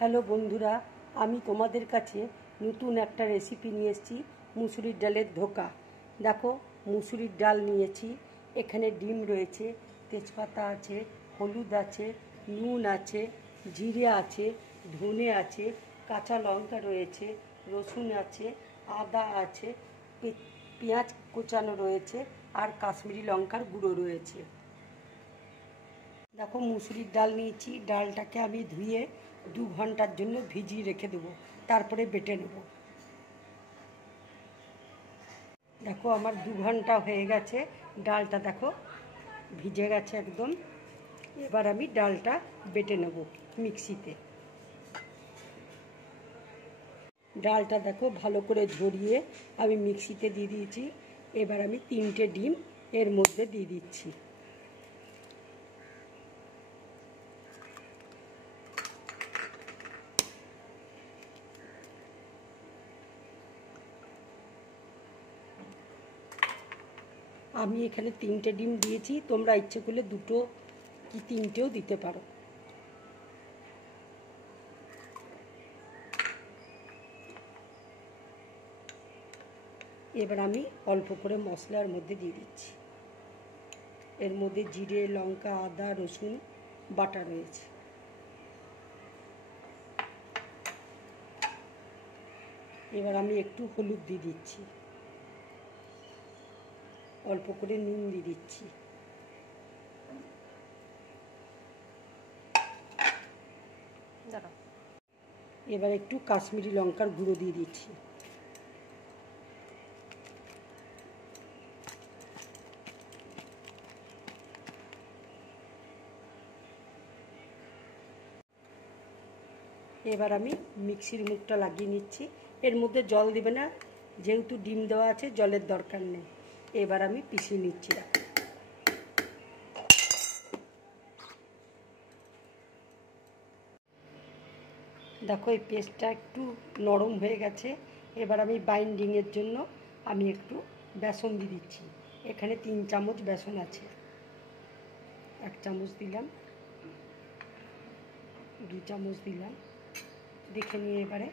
Hello বন্ধুরা, আমি তোমাদের কাছে নতুন একটা রেসিপি নিয়ে এসেছি, মুসুরির ডালের ধোকা। দেখো, মুসুরির ডাল নিয়েছি, এখানে ডিম রয়েছে, তেজপাতা আছে, হলুদ আছে, নুন আছে, জিরে আছে, ধনে আছে, কাঁচা লঙ্কা রয়েছে, রসুন আছে, আদা আছে, পেঁয়াজ কোচানো রয়েছে, আর কাশ্মীরি লঙ্কার গুঁড়ো রয়েছে। দেখো, মুসুরির ডাল নিয়েছি, ডালটাকে আমি ধুয়ে 2 ঘন্টার জন্য ভিজিয়ে রেখে দেবো, তারপরে বেটে নেব। দেখো, আমার 2 ঘন্টা হয়ে গেছে, ডালটা দেখো ভিজে গেছে একদম। এবার আমি ডালটা বেটে নেব মিক্সিতে। ডালটা দেখো ভালো করে ঝরিয়ে আমি মিক্সিতে দিয়ে দিয়েছি। এবার আমি 3টে ডিম এর মধ্যে দিয়ে দিচ্ছি। আমি এখানে 3টে ডিম দিয়েছি, তোমরা ইচ্ছে করলে 2টো কি 3টেও দিতে পারো। এবার আমি অল্প করে মশলার মধ্যে দিয়ে দিচ্ছি। এর মধ্যে জিরে, লঙ্কা, আদা, রসুন বাটা রয়েছে। এবার আমি একটু হলুদ দিয়ে দিচ্ছি, অল্প করে নুন দিয়ে দিচ্ছি। এবার একটু কাশ্মীরি লঙ্কার গুঁড়ো দিয়ে দিচ্ছি। এবার আমি মিক্সির মুখটা লাগিয়ে নিচ্ছি। এর মধ্যে জল দেবে না, যেহেতু ডিম দেওয়া আছে জলের দরকার নেই। এবার আমি পিষিয়ে নিচ্ছি। দেখো, এই পেস্টটা একটু নরম হয়ে গেছে। এবার আমি বাইন্ডিংয়ের জন্য আমি একটু বেসন দিয়ে দিচ্ছি। এখানে 3 চামচ বেসন আছে। 1 চামচ দিলাম, 2 চামচ দিলাম, দেখে নিয়ে এবারে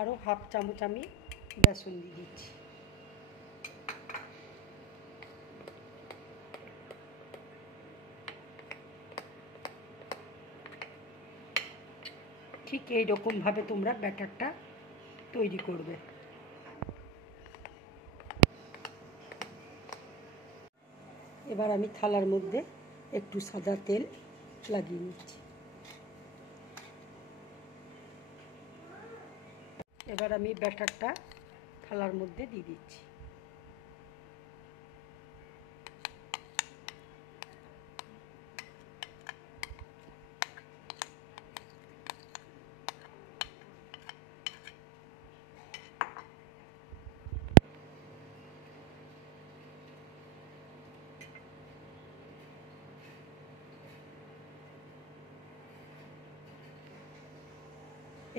আরও 1/2 চামচ আমি বেসন দিয়ে দিচ্ছি। ঠিক এইরকমভাবে তোমরা ব্যাটারটা তৈরি করবে। এবার আমি থালার মধ্যে একটু সাদা তেল লাগিয়ে নিচ্ছি। এবার আমি ব্যাটারটা থালার মধ্যে দিয়ে দিচ্ছি।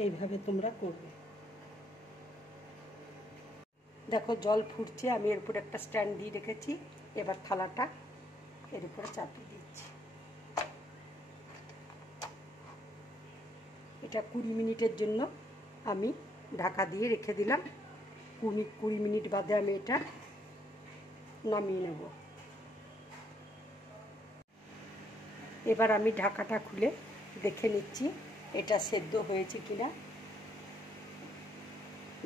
এইভাবে তোমরা করবে। দেখো, জল ফুটছে, আমি এর উপর একটা স্ট্যান্ড দিয়ে রেখেছি। এবার থালাটা এর উপরে চাপিয়ে দিচ্ছি। এটা 20 মিনিটের জন্য আমি ঢাকা দিয়ে রেখে দিলাম। 20 মিনিট বাদে আমি এটা নামিয়ে নেব। এবার আমি ঢাকাটা খুলে দেখে নিচ্ছি এটা সেদ্ধ হয়েছে কিনা।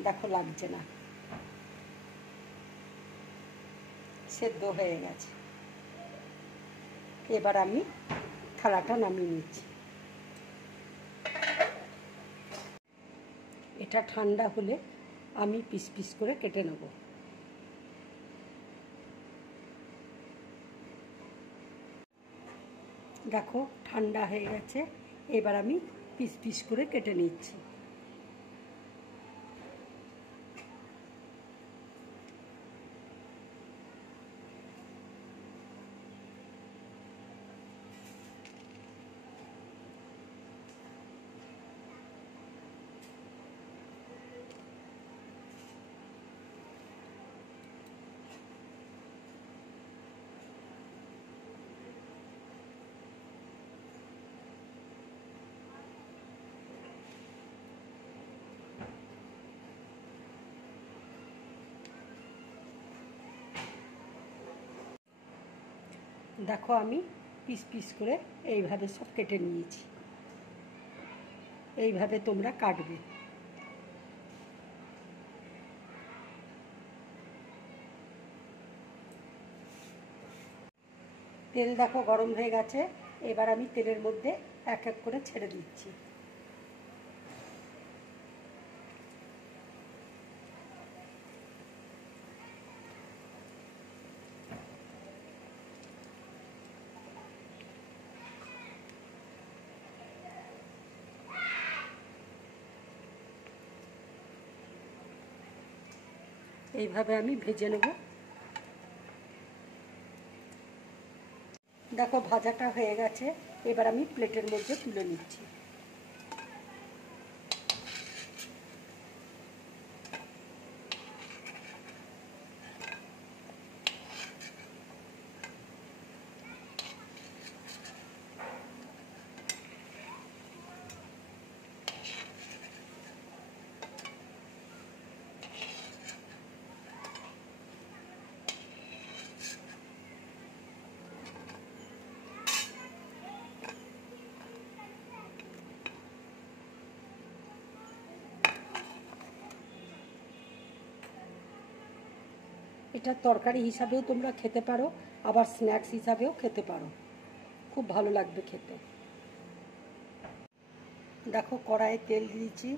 দেখো, লাগছে না, সেদ্ধ হয়ে গেছে। এবার আমি থালাটা নামিয়ে নিচ্ছি। এটা ঠান্ডা হলে আমি পিস পিস করে কেটে নেব। দেখো, ঠান্ডা হয়ে গেছে। এবার আমি পিস পিস করে কেটে নিচ্ছি। দেখো আমি পিস পিস করে এইভাবে সব কেটে নিয়েছি। এইভাবে তোমরা কাটবে। তেল দেখো গরম হয়ে গেছে, এবার আমি তেলের মধ্যে এক এক করে ছেড়ে দিচ্ছি। এইভাবে আমি ভেজে নেব। দেখো ভাজাটা হয়ে গেছে, এবার আমি প্লেটের মধ্যে তুলে নিচ্ছি। এটা তরকারি হিসাবেও তোমরা খেতে পারো, আবার স্ন্যাক্স হিসাবেও খেতে পারো, খুব ভালো লাগবে খেতে। দেখো কড়াইয়ে তেল দিয়েছি,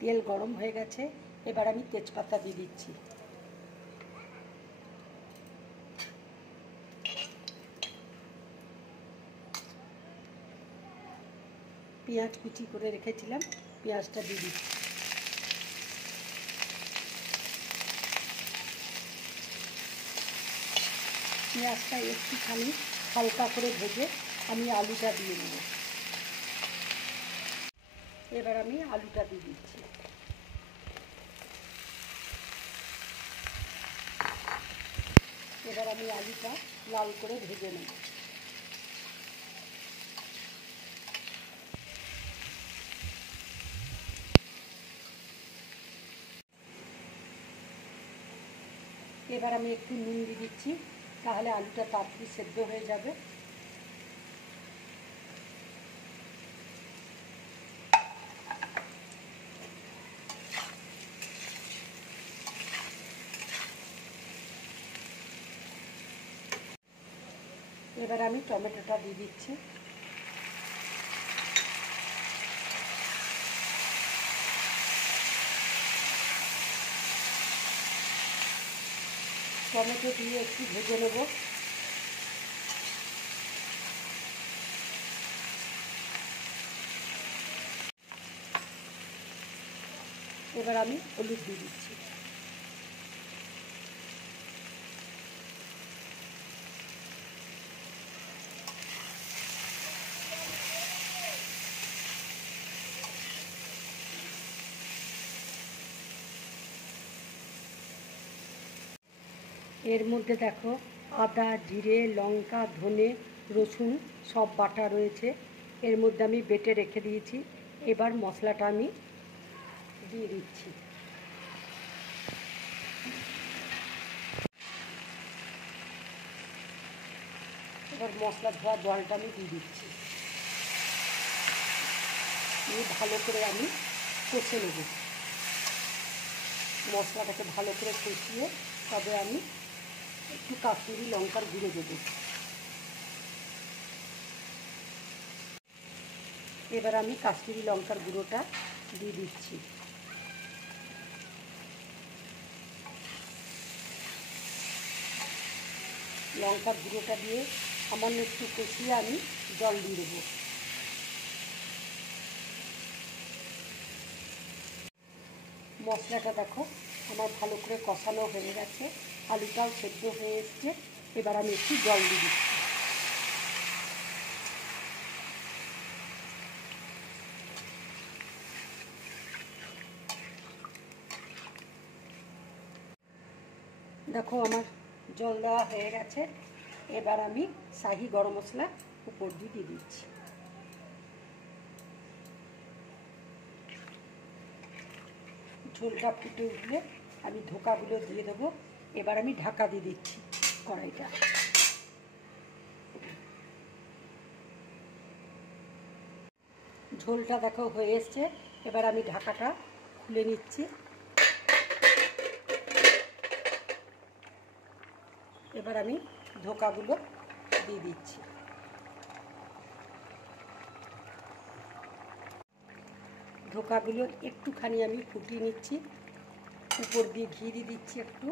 তেল গরম হয়ে গেছে, এবার আমি তেজপাতা দিয়ে দিচ্ছি। পেঁয়াজ কুচি করে রেখেছিলাম, পেঁয়াজটা দিয়ে দিচ্ছি। পেঁয়াজটা একটুখানি হালকা করে ভেজে আমি আলুটা দিয়ে নেব। এবার আমি আলুটা দিয়ে দিচ্ছি। এবার আমি আলুটা লাল করে ভেজে নেব। এবার আমি একটু নুন দিয়ে দিচ্ছি, তাহলে আলুটা তাড়াতাড়ি সেদ্ধ হয়ে যাবে। এবার আমি টমেটোটা দিয়ে দিচ্ছি। টমেটো দিয়ে একটু ভেজে নেব। এবার আমি হলুদ দিয়ে দিচ্ছি। এর মধ্যে দেখো আদা, জিরে, লঙ্কা, ধনে, রসুন সব বাটা রয়েছে, এর মধ্যে আমি বেটে রেখে দিয়েছি। এবার মশলাটা আমি দিয়ে দিচ্ছি। এবার মশলা ধোয়া জলটা আমি দিয়ে দিচ্ছি। দিয়ে ভালো করে আমি কষে নেব। মশলাটাকে ভালো করে কষিয়ে তবে আমি একটু কাশ্মীরি লঙ্কার গুঁড়ো দেবো। এবার আমি কাশ্মীরি লঙ্কার গুঁড়োটা দিয়ে দিচ্ছি। লঙ্কার গুঁড়োটা দিয়ে সামান্য একটু কষিয়ে আমি জল দিয়ে দেবো। মশলাটা দেখো আমার ভালো করে কষানো হয়ে গেছে, আলুটাও সেদ্ধ হয়ে এসছে। এবার আমি একটু জল দিয়ে দিচ্ছি। দেখো আমার জল দেওয়া হয়ে গেছে, এবার আমি শাহি গরম মশলা উপর দিয়ে দিচ্ছি। ঝোলটা ফুটে উঠলে আমি ধোকাগুলো দিয়ে দেবো। এবার আমি ঢাকা দিয়ে দিচ্ছি কড়াইটা। ঝোলটা দেখো হয়ে এসছে। এবার আমি ঢাকাটা খুলে নিচ্ছি। এবার আমি ধোকাগুলো দিয়ে দিচ্ছি। ধোকাগুলো একটুখানি আমি ফুটিয়ে নিচ্ছি, উপর দিয়ে ঘি দিয়ে দিচ্ছি একটু।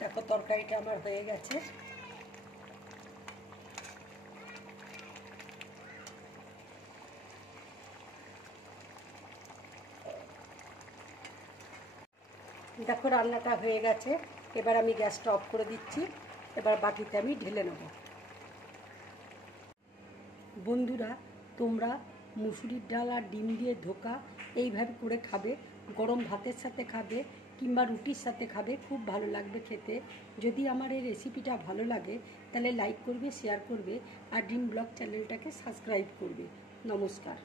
দেখো তরকারিটা আমার হয়ে গেছে। দেখো রান্নাটা হয়ে গেছে। এবার আমি গ্যাসটা অফ করে দিচ্ছি। এবার বাটিতে আমি ঢেলে নেব। বন্ধুরা, তোমরা মুসুরির ডাল আর ডিম দিয়ে ধোকা এইভাবে করে খাবে, গরম ভাতের সাথে খাবে কিংবা রুটির সাথে খাবে, খুব ভালো লাগবে খেতে। যদি আমার এই রেসিপিটা ভালো লাগে তাহলে লাইক করবে, শেয়ার করবে আর ড্রিম ব্লগ চ্যানেলটাকে সাবস্ক্রাইব করবে। নমস্কার।